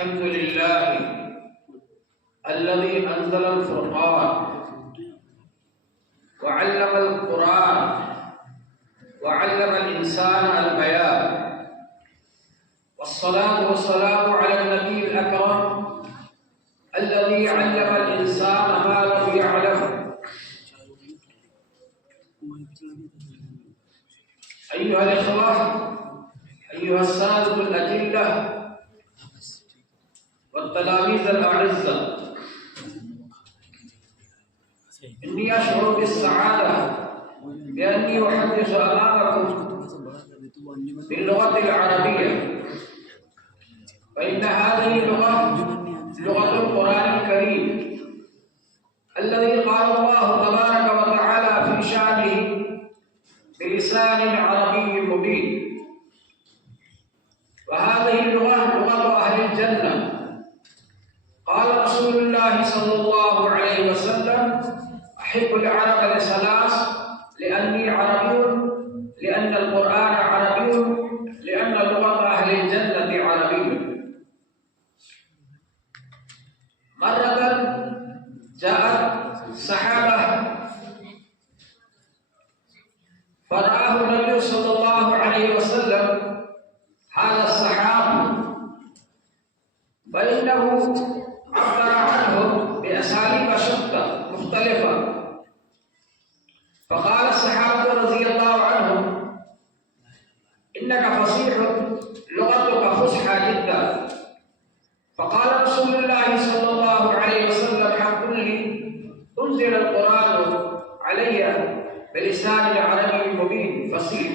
الحمد لله الذي أنزل الفرقان وعلم القرآن وعلم الإنسان البيان، والصلاة والسلام على النبي الأكرم الذي علم الإنسان ما لم يعلم. أيها الإخوة، أيها السادة الأجلة والتلاميذ الأعزة، إني أشعر بالسعادة بأني أحدث أمامكم باللغة العربية، فإن هذه اللغة لغة القرآن الكريم الذي قال الله تبارك وتعالى في شأنه بلسان عربي مبين. وهذه اللغة لغة أهل الجنة. قال رسول الله صلى الله عليه وسلم: أحب العرب لثلاث: لأني عربي، لأن القرآن عربي، لأن لغة أهل الجنة عربية. مرة جاءت سحابة فرآه النبي صلى الله عليه وسلم هذا السحاب، فإنه عبر عنه بأساليب شتى مختلفة. فقال الصحابة رضي الله عنهم: إنك فصيح، لغتك فصحى جدا. فقال رسول الله صلى الله عليه وسلم: حق لي أنزل القرآن علي بلسان عربي مبين فصيح.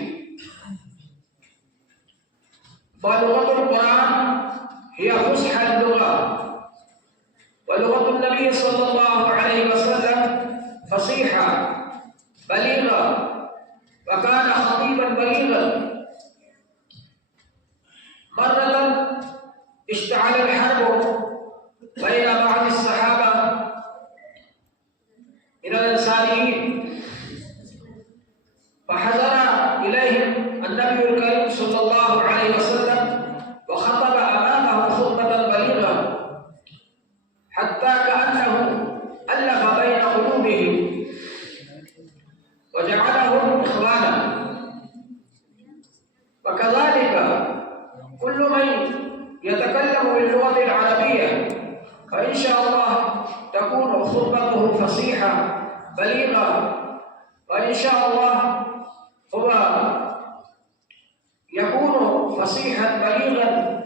فلغة القرآن هي فصحى اللغة، ولغة النبي صلى الله عليه وسلم فصيحة بليغة، وكان خطيبا بليغا. مرة اشتعل الحرب بين بعض الصحابة من الأنصاريين، فحضر إليهم النبي الكريم صلى الله عليه وسلم وخطب أمامهم خطبة بليغة، حتى كأنه ألف بين قلوبهم وجعلهم إخوانا. وكذلك كل من يتكلم باللغة العربية فإن شاء الله تكون خطبته فصيحة بليغة، وإن شاء الله هو يكون فصيحا بليغا.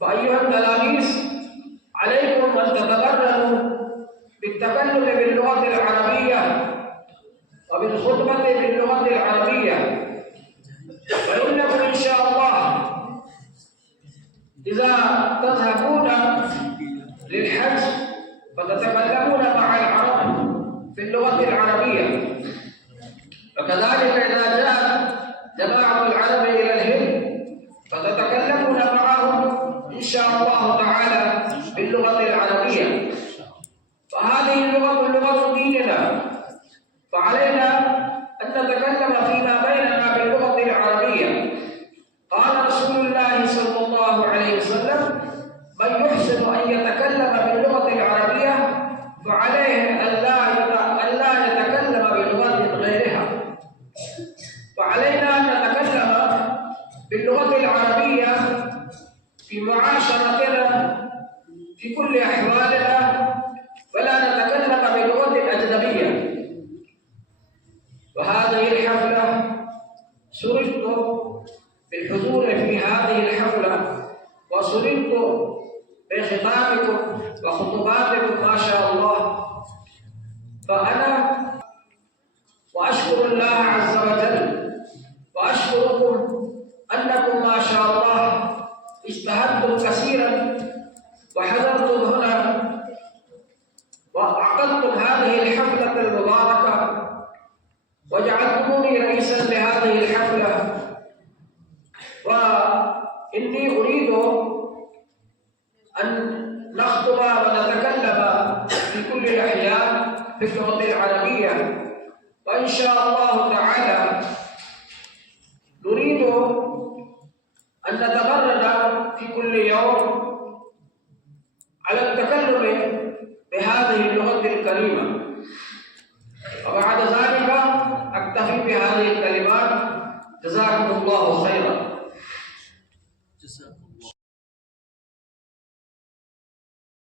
فأيها التلاميذ، عليكم أن تتمرنوا بالتكلم باللغة العربية وبالخطبة باللغة العربية، فإنكم إن شاء الله إذا تذهبون للحج فتتكلمون مع العرب في اللغة العربية، وكذلك إذا جاء جماعة العرب إلى الهند فتتكلمون معهم إن شاء الله تعالى باللغة العربية. فهذه اللغة لغة ديننا، فعلينا أن نتكلم فيما بيننا باللغة العربية. قال رسول الله صلى الله عليه وسلم: من يحسن أن يتكلم باللغة العربية فعليه أن لا يتكلم بلغة غيرها. فعلينا أن نتكلم باللغة العربية في معاشرتنا في كل أحوالنا، ولا نتكلم باللغة الأجنبية. وهذه الحفلة سررت بالحضور في هذه الحفلة، وسررت بخطابكم وخطباتكم ما شاء الله. فأنا وأشكر الله عز وجل وأشكركم أنكم ما شاء الله اجتهدتم كثيرا وحضرتم هنا وعقدتم هذه الحفلة المباركة وجعلتموني رئيسا لهذه الحفلة. وإني أريد أن نخطب ونتكلم في كل الأحيان باللغة العربية، وإن شاء الله تعالى نريد أن نتمرن في كل يوم على التكلم بهذه اللغة الكريمة. وبعد ذلك أكتفي بهذه الكلمات. جزاكم الله خيرا.